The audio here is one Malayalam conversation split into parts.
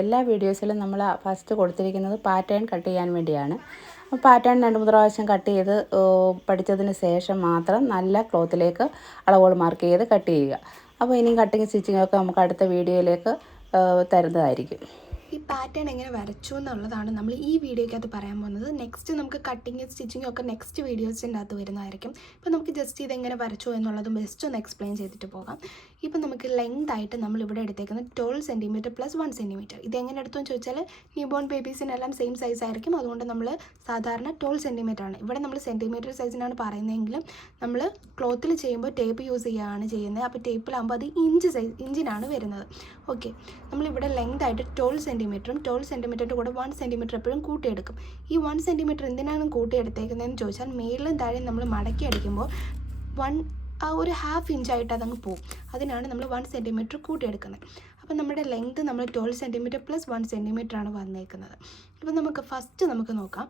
എല്ലാ വീഡിയോസിലും നമ്മൾ ഫസ്റ്റ് കൊടുത്തിരിക്കുന്നത് പാറ്റേൺ കട്ട് ചെയ്യാൻ വേണ്ടിയാണ്. പാറ്റേൺ 2-3 പ്രാവശ്യം കട്ട് ചെയ്ത് പഠിച്ചതിന് ശേഷം മാത്രം നല്ല ക്ലോത്തിലേക്ക് അളവുകൾ മാർക്ക് ചെയ്ത് കട്ട് ചെയ്യുക. അപ്പോൾ ഇനിയും കട്ടിങ് സ്റ്റിച്ചിങ്ങൊക്കെ നമുക്ക് അടുത്ത വീഡിയോയിലേക്ക് തരുന്നതായിരിക്കും. ഈ പാറ്റേൺ എങ്ങനെ വരച്ചു എന്നുള്ളതാണ് നമ്മൾ ഈ വീഡിയോയ്ക്കകത്ത് പറയാൻ പോകുന്നത്. നെക്സ്റ്റ് നമുക്ക് കട്ടിങ് സ്റ്റിച്ചിങ്ങും ഒക്കെ നെക്സ്റ്റ് വീഡിയോസിൻ്റെ അകത്ത് വരുന്നതായിരിക്കും. ഇപ്പോൾ നമുക്ക് ജസ്റ്റ് ഇതെങ്ങനെ വരച്ചു എന്നുള്ളതും ബെസ്റ്റ് ഒന്ന് എക്സ്പ്ലെയിൻ ചെയ്തിട്ട് പോകാം. ഇപ്പോൾ നമുക്ക് ലെങ്ത് ആയിട്ട് നമ്മളിവിടെ എടുത്തേക്കുന്നത് 12 സെൻറ്റിമീറ്റർ + 1 സെൻറ്റിമീറ്റർ. ഇതെങ്ങനെ എടുത്തുവെന്ന് ചോദിച്ചാൽ ന്യൂ ബോൺ ബേബീസിനെല്ലാം സെയിം സൈസ് ആയിരിക്കും. അതുകൊണ്ട് നമ്മൾ സാധാരണ 12 സെൻറ്റിമീറ്റർ ആണ്. ഇവിടെ നമ്മൾ സെൻറ്റിമീറ്റർ സൈസിനാണ് പറയുന്നതെങ്കിലും നമ്മൾ ക്ലോത്തിൽ ചെയ്യുമ്പോൾ ടേപ്പ് യൂസ് ചെയ്യുകയാണ് ചെയ്യുന്നത്. അപ്പോൾ ടേപ്പിലാകുമ്പോൾ അത് ഇഞ്ചിനാണ് വരുന്നത്. ഓക്കെ, നമ്മളിവിടെ ലെങ്ത് ആയിട്ട് 12 സെൻറ്റിമീറ്ററും 12 സെൻറ്റിമീറ്ററിൻ്റെ കൂടെ 1 സെൻറ്റിമീറ്റർ എപ്പോഴും കൂട്ടിയെടുക്കും. ഈ 1 സെൻറ്റിമീറ്റർ എന്തിനാണ് കൂട്ടിയെടുത്തേക്കുന്നതെന്ന് ചോദിച്ചാൽ മേളിലും താഴെയും നമ്മൾ മടക്കി അടിക്കുമ്പോൾ ഒരു ½ ഇഞ്ചായിട്ട് അതങ്ങ് പോകും. അതിനാണ് നമ്മൾ 1 സെൻറ്റിമീറ്റർ കൂട്ടിയെടുക്കുന്നത്. അപ്പോൾ നമ്മുടെ ലെങ്ത് നമ്മൾ 12 സെൻറ്റിമീറ്റർ + 1 സെൻറ്റിമീറ്റർ ആണ് വന്നേക്കുന്നത്. അപ്പോൾ നമുക്ക് ഫസ്റ്റ് നോക്കാം.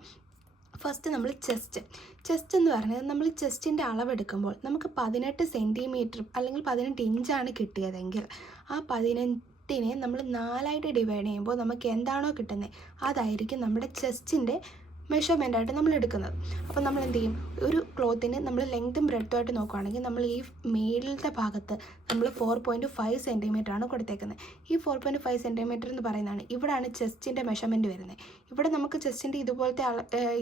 ഫസ്റ്റ് നമ്മൾ ചെസ്റ്റ് എന്ന് പറയുന്നത് നമ്മൾ ചെസ്റ്റിൻ്റെ അളവെടുക്കുമ്പോൾ നമുക്ക് 18 സെൻറ്റിമീറ്റർ അല്ലെങ്കിൽ 18 ഇഞ്ചാണ് കിട്ടിയതെങ്കിൽ ആ 18നെ നമ്മൾ 4ആയിട്ട് ഡിവൈഡ് ചെയ്യുമ്പോൾ നമുക്ക് എന്താണോ കിട്ടുന്നത് അതായിരിക്കും നമ്മുടെ ചെസ്റ്റിൻ്റെ മെഷർമെൻ്റായിട്ട് നമ്മൾ എടുക്കുന്നത്. അപ്പോൾ നമ്മൾ എന്ത് ചെയ്യും, ഒരു ക്ലോത്തിന് നമ്മൾ ലെങ്ത്തും ബ്രെഡ്ത്തുമായിട്ട് നോക്കുകയാണെങ്കിൽ നമ്മൾ ഈ മേളിലത്തെ ഭാഗത്ത് നമ്മൾ 4.5 സെൻറ്റിമീറ്റർ ആണ് കൊടുത്തേക്കുന്നത്. ഈ 4.5 സെൻറ്റിമീറ്റർ എന്ന് പറയുന്നതാണ് ഇവിടെയാണ് ചെസ്റ്റിൻ്റെ മെഷർമെൻറ്റ് വരുന്നത്. ഇവിടെ നമുക്ക് ചെസ്റ്റിൻ്റെ ഇതുപോലത്തെ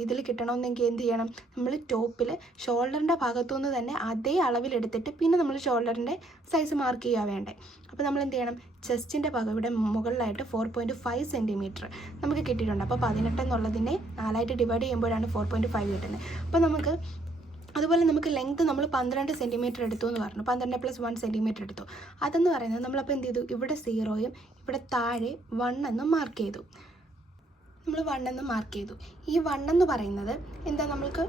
ഇതിൽ കിട്ടണമെന്നെങ്കിൽ എന്ത് ചെയ്യണം, നമ്മൾ ടോപ്പിൽ ഷോൾഡറിൻ്റെ ഭാഗത്തുനിന്ന് തന്നെ അതേ അളവിലെടുത്തിട്ട് പിന്നെ നമ്മൾ ഷോൾഡറിൻ്റെ സൈസ് മാർക്ക് ചെയ്യുക വേണ്ടേ. അപ്പോൾ നമ്മൾ എന്ത് ചെയ്യണം, ചെസ്റ്റിൻ്റെ ഭാഗം ഇവിടെ മുകളിലായിട്ട് 4.5 സെൻറ്റിമീറ്റർ നമുക്ക് കിട്ടിയിട്ടുണ്ട്. അപ്പോൾ 18 എന്നുള്ളതിനെ 4ആയിട്ട് ഡിവൈഡ് ചെയ്യുമ്പോഴാണ് 4.5 കിട്ടുന്നത്. അപ്പോൾ നമുക്ക് അതുപോലെ നമുക്ക് ലെങ്ത്ത് നമ്മൾ 12 സെൻറ്റിമീറ്റർ എടുത്തു എന്ന് പറഞ്ഞു. 12 + 1 സെൻറ്റിമീറ്റർ എടുത്തു. അതെന്ന് പറയുന്നത് നമ്മളപ്പോൾ എന്ത് ചെയ്തു, ഇവിടെ 0യും ഇവിടെ താഴെ 1 എന്നും മാർക്ക് ചെയ്തു. നമ്മൾ 1 എന്ന് മാർക്ക് ചെയ്തു. ഈ 1 എന്ന് പറയുന്നത് എന്താ, നമ്മൾക്ക്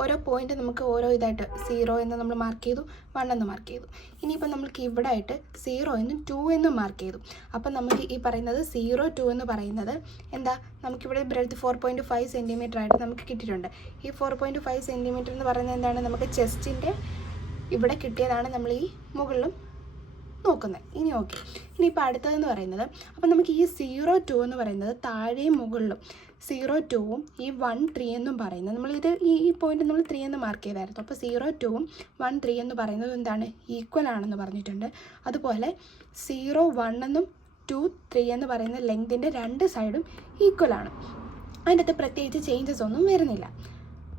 ഓരോ പോയിന്റ് നമുക്ക് ഓരോ ഇതായിട്ട് 0 എന്ന് നമ്മൾ മാർക്ക് ചെയ്തു, 1 എന്ന് മാർക്ക് ചെയ്തു. ഇനിയിപ്പോൾ നമ്മൾക്ക് ഇവിടെ ആയിട്ട് 0 എന്നും 2 എന്നും മാർക്ക് ചെയ്തു. അപ്പം നമുക്ക് ഈ പറയുന്നത് 0, 2 എന്ന് പറയുന്നത് എന്താ, നമുക്കിവിടെ ബ്രെഡ്ത്ത് 4.5 സെൻറ്റിമീറ്റർ ആയിട്ട് നമുക്ക് കിട്ടിയിട്ടുണ്ട്. ഈ 4.5 സെൻറ്റിമീറ്റർ എന്ന് പറയുന്നത് എന്താണ്, നമുക്ക് ചെസ്റ്റിൻ്റെ ഇവിടെ കിട്ടിയതാണ് നമ്മൾ ഈ മുകളിലും നോക്കുന്നത്. ഇനി ഓക്കെ, ഇനിയിപ്പോൾ അടുത്തതെന്ന് പറയുന്നത്, അപ്പോൾ നമുക്ക് ഈ 0, 2 എന്ന് പറയുന്നത് താഴെയും മുകളിലും 0, 2ഉം ഈ 1, 3 എന്നും പറയുന്നത് നമ്മളിത് ഈ പോയിന്റ് നമ്മൾ 3 എന്ന് മാർക്ക് ചെയ്തായിരുന്നു. അപ്പോൾ 0, 2ഉം 1, 3 എന്ന് പറയുന്നത് എന്താണ്, ഈക്വൽ ആണെന്ന് പറഞ്ഞിട്ടുണ്ട്. അതുപോലെ 0, 1 എന്നും 2, 3 എന്ന് പറയുന്ന ലെങ്തിൻ്റെ 2 സൈഡും ഈക്വൽ ആണ്. അതിൻ്റെ അകത്ത് പ്രത്യേകിച്ച് ചേഞ്ചസ് ഒന്നും വരുന്നില്ല.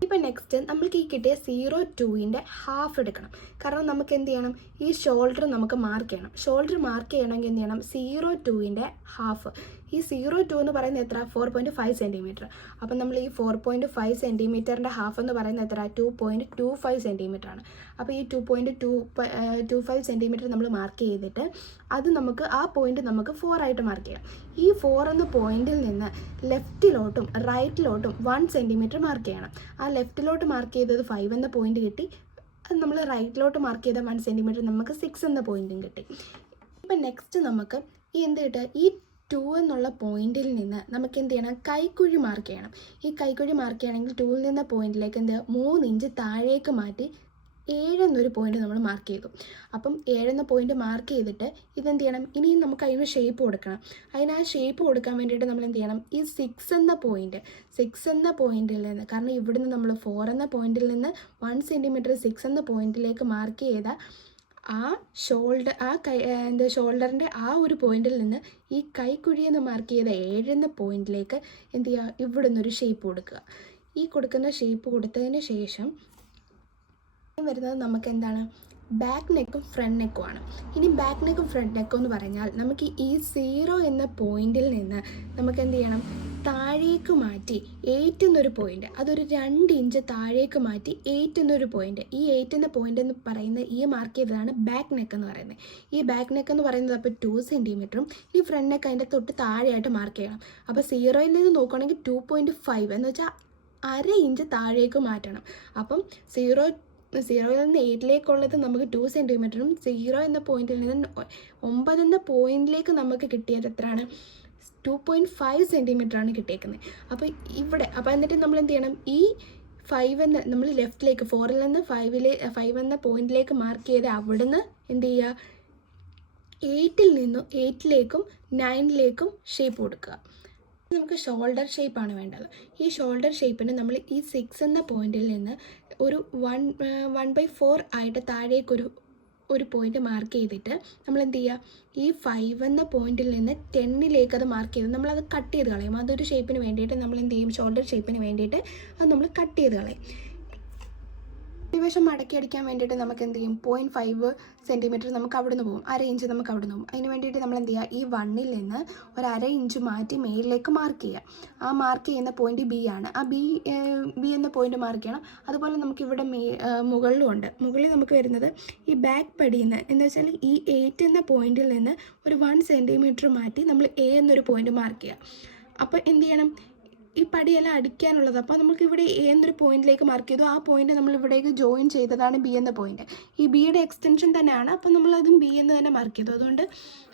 ഇപ്പോൾ നെക്സ്റ്റ് നമ്മൾക്ക് ഈ കിട്ടിയ 0, 2ൻ്റെ ഹാഫ് എടുക്കണം. കാരണം നമുക്ക് എന്ത് ചെയ്യണം, ഈ ഷോൾഡർ നമുക്ക് മാർക്ക് ചെയ്യണം. ഷോൾഡർ മാർക്ക് ചെയ്യണമെങ്കിൽ എന്ത് ചെയ്യണം, 0, 2ൻ്റെ ഹാഫ്. ഈ 0, 2 എന്ന് പറയുന്നത് എത്ര, 4.5 സെൻറ്റിമീറ്റർ. അപ്പം നമ്മൾ ഈ 4.5 സെൻറ്റിമീറ്ററിൻ്റെ ഹാഫ് എന്ന് പറയുന്നത് എത്ര, 2.25 സെൻറ്റിമീറ്റർ ആണ്. അപ്പോൾ ഈ 2.25 സെൻറ്റിമീറ്റർ നമ്മൾ മാർക്ക് ചെയ്തിട്ട് അത് നമുക്ക് ആ പോയിന്റ് നമുക്ക് 4 ആയിട്ട് മാർക്ക് ചെയ്യാം. ഈ 4 എന്ന പോയിന്റിൽ നിന്ന് ലെഫ്റ്റിലോട്ടും റൈറ്റിലോട്ടും 1 സെൻറ്റിമീറ്റർ മാർക്ക് ചെയ്യണം. ആ ലെഫ്റ്റിലോട്ട് മാർക്ക് ചെയ്തത് 5 എന്ന പോയിന്റ് കിട്ടി. അത് നമ്മൾ റൈറ്റിലോട്ട് മാർക്ക് ചെയ്ത 1 സെൻറ്റിമീറ്റർ നമുക്ക് 6 എന്ന പോയിന്റും കിട്ടി. ഇപ്പം നെക്സ്റ്റ് നമുക്ക് ഈ എന്ത് കിട്ടുക, ഈ 2 എന്നുള്ള പോയിന്റിൽ നിന്ന് നമുക്ക് എന്ത് ചെയ്യണം, കൈക്കുഴി മാർക്ക് ചെയ്യണം. ഈ കൈക്കുഴി മാർക്ക് ചെയ്യണമെങ്കിൽ 2ൽ നിന്ന് പോയിന്റിലേക്ക് എന്ത് 3 ഇഞ്ച് താഴേക്ക് മാറ്റി 7 എന്നൊരു പോയിന്റ് നമ്മൾ മാർക്ക് ചെയ്തു. അപ്പം 7 എന്ന പോയിന്റ് മാർക്ക് ചെയ്തിട്ട് ഇതെന്ത് ചെയ്യണം, ഇനിയും നമുക്ക് അതിന് ഷേപ്പ് കൊടുക്കണം. അതിന് ആ ഷേപ്പ് കൊടുക്കാൻ വേണ്ടിയിട്ട് നമ്മൾ എന്ത് ചെയ്യണം, ഈ 6 എന്ന പോയിന്റിൽ നിന്ന്, കാരണം ഇവിടുന്ന് നമ്മൾ 4 എന്ന പോയിന്റിൽ നിന്ന് 1 സെൻറ്റിമീറ്റർ 6 എന്ന പോയിന്റിലേക്ക് മാർക്ക് ചെയ്ത ആ ഷോൾഡറിൻ്റെ ആ ഒരു പോയിന്റിൽ നിന്ന് ഈ കൈക്കുഴിയെന്ന് മാർക്ക് ചെയ്ത 7 എന്ന പോയിന്റിലേക്ക് എന്ത് ചെയ്യുക, ഇവിടെ നിന്നൊരു ഷേപ്പ് കൊടുക്കുക. ഈ കൊടുക്കുന്ന ഷേപ്പ് കൊടുത്തതിന് ശേഷം വരുന്നത് നമുക്ക് എന്താണ്, ബാക്ക് നെക്കും ഫ്രണ്ട് നെക്കുമാണ്. ഇനി ബാക്ക് നെക്കും ഫ്രണ്ട് നെക്കും എന്ന് പറഞ്ഞാൽ നമുക്ക് ഈ 0 എന്ന പോയിന്റിൽ നിന്ന് നമുക്ക് എന്ത് ചെയ്യണം, താഴേക്ക് മാറ്റി 8 എന്നൊരു പോയിന്റ്, അതൊരു 2 ഇഞ്ച് താഴേക്ക് മാറ്റി 8 എന്നൊരു പോയിന്റ്. ഈ 8 എന്ന പോയിന്റ് എന്ന് പറയുന്നത് ഈ മാർക്ക് ചെയ്തതാണ് ബാക്ക് നെക്ക് എന്ന് പറയുന്നത്. ഈ ബാക്ക് നെക്ക് എന്ന് പറയുന്നത് അപ്പോൾ 2 സെൻറ്റിമീറ്ററും ഈ ഫ്രണ്ട് നെക്ക് അതിൻ്റെ തൊട്ട് താഴെയായിട്ട് മാർക്ക് ചെയ്യണം. അപ്പോൾ 0യിൽ നിന്ന് നോക്കുകയാണെങ്കിൽ 2.5 എന്ന് വെച്ചാൽ 1/2 ഇഞ്ച് താഴേക്ക് മാറ്റണം. അപ്പം 0യിൽ നിന്ന് 8ലേക്കുള്ളത് നമുക്ക് 2 സെൻറ്റിമീറ്ററും 0 എന്ന പോയിന്റിൽ നിന്ന് 9 എന്ന പോയിന്റിലേക്ക് നമുക്ക് കിട്ടിയത് എത്രയാണ്, 2.5 സെൻറ്റിമീറ്റർ ആണ് കിട്ടിയേക്കുന്നത്. അപ്പോൾ എന്നിട്ട് നമ്മൾ എന്ത് ചെയ്യണം, ഈ 5 എന്ന നമ്മൾ ലെഫ്റ്റിലേക്ക് 4ൽ നിന്ന് 5 എന്ന പോയിന്റിലേക്ക് മാർക്ക് ചെയ്ത് അവിടുന്ന് എന്ത് ചെയ്യുക, 8-ൽ നിന്നും 8-ലേക്കും 9-ലേക്കും ഷേപ്പ് കൊടുക്കുക. നമുക്ക് ഷോൾഡർ ഷേപ്പാണ് വേണ്ടത്. ഈ ഷോൾഡർ ഷേപ്പിന് നമ്മൾ ഈ 6 എന്ന പോയിന്റിൽ നിന്ന് ഒരു 1/4 ആയിട്ട് താഴേക്കൊരു പോയിന്റ് മാർക്ക് ചെയ്തിട്ട് നമ്മൾ എന്ത് ചെയ്യുക, ഈ 5 എന്ന പോയിന്റിൽ നിന്ന് 10-ലേക്ക് അത് മാർക്ക് ചെയ്ത് നമ്മളത് കട്ട് ചെയ്ത് കളയും. അതൊരു ഷേപ്പിന് വേണ്ടിയിട്ട് നമ്മൾ എന്ത് ചെയ്യും, ഷോൾഡർ ഷേപ്പിന് വേണ്ടിയിട്ട് അത് നമ്മൾ കട്ട് ചെയ്ത് കളയും. അടിവശം മടക്കി അടിക്കാൻ വേണ്ടിയിട്ട് നമുക്ക് എന്ത് ചെയ്യും, 0.5 സെൻറ്റിമീറ്റർ നമുക്ക് അവിടെ നിന്ന് പോകും, 1/2 ഇഞ്ച് നമുക്ക് അവിടെ നിന്ന് പോകും. അതിന് വേണ്ടിയിട്ട് നമ്മൾ എന്ത് ചെയ്യുക, ഈ 1-ൽ നിന്ന് ഒരു 1/2 ഇഞ്ച് മാറ്റി മേളിലേക്ക് മാർക്ക് ചെയ്യുക. ആ മാർക്ക് ചെയ്യുന്ന പോയിന്റ് ബി ആണ്. ആ ബി എന്ന പോയിന്റ് മാർക്ക് ചെയ്യണം. അതുപോലെ നമുക്കിവിടെ മുകളിലും ഉണ്ട്. മുകളിൽ നമുക്ക് വരുന്നത് ഈ ബാക്ക് പടിയിൽ നിന്ന് എന്ന് വെച്ചാൽ ഈ 8 എന്ന പോയിന്റിൽ നിന്ന് ഒരു 1 സെൻറ്റിമീറ്റർ മാറ്റി നമ്മൾ എ എന്നൊരു പോയിന്റ് മാർക്ക് ചെയ്യുക. അപ്പോൾ എന്ത് ചെയ്യണം, ഈ പടിയെല്ലാം അടിക്കാനുള്ളത്. അപ്പോൾ നമുക്ക് ഇവിടെ എ എന്നൊരു പോയിന്റിലേക്ക് മാർക്ക് ചെയ്തു. ആ പോയിന്റ് നമ്മൾ ഇവിടേക്ക് ജോയിൻ ചെയ്തതാണ് ബി എന്ന പോയിന്റ്. ഈ ബിയുടെ എക്സ്റ്റൻഷൻ തന്നെയാണ്. അപ്പോൾ നമ്മളതും ബി എന്ന് തന്നെ മാർക്ക് ചെയ്തു. അതുകൊണ്ട്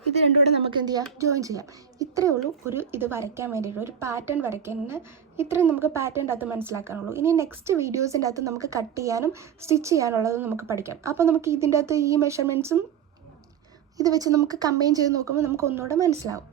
ഇത് രണ്ടും കൂടെ നമുക്ക് എന്ത് ചെയ്യാം, ജോയിൻ ചെയ്യാം. ഇത്രയേ ഉള്ളൂ ഇത് വരയ്ക്കാൻ വേണ്ടിയിട്ട്, ഒരു പാറ്റേൺ വരയ്ക്കാന് ഇത്രയും നമുക്ക് പാറ്റേണിൻ്റെ അകത്ത് മനസ്സിലാക്കാനുള്ളൂ. ഇനി നെക്സ്റ്റ് വീഡിയോസിൻ്റെ അകത്ത് നമുക്ക് കട്ട് ചെയ്യാനും സ്റ്റിച്ച് ചെയ്യാനുള്ളതും നമുക്ക് പഠിക്കാം. അപ്പോൾ നമുക്ക് ഇതിൻ്റെ അകത്ത് ഈ മെഷർമെൻറ്റ്സും ഇത് വെച്ച് നമുക്ക് കമ്പൈൻ ചെയ്ത് നോക്കുമ്പോൾ നമുക്ക് ഒന്നുകൂടെ മനസ്സിലാവും.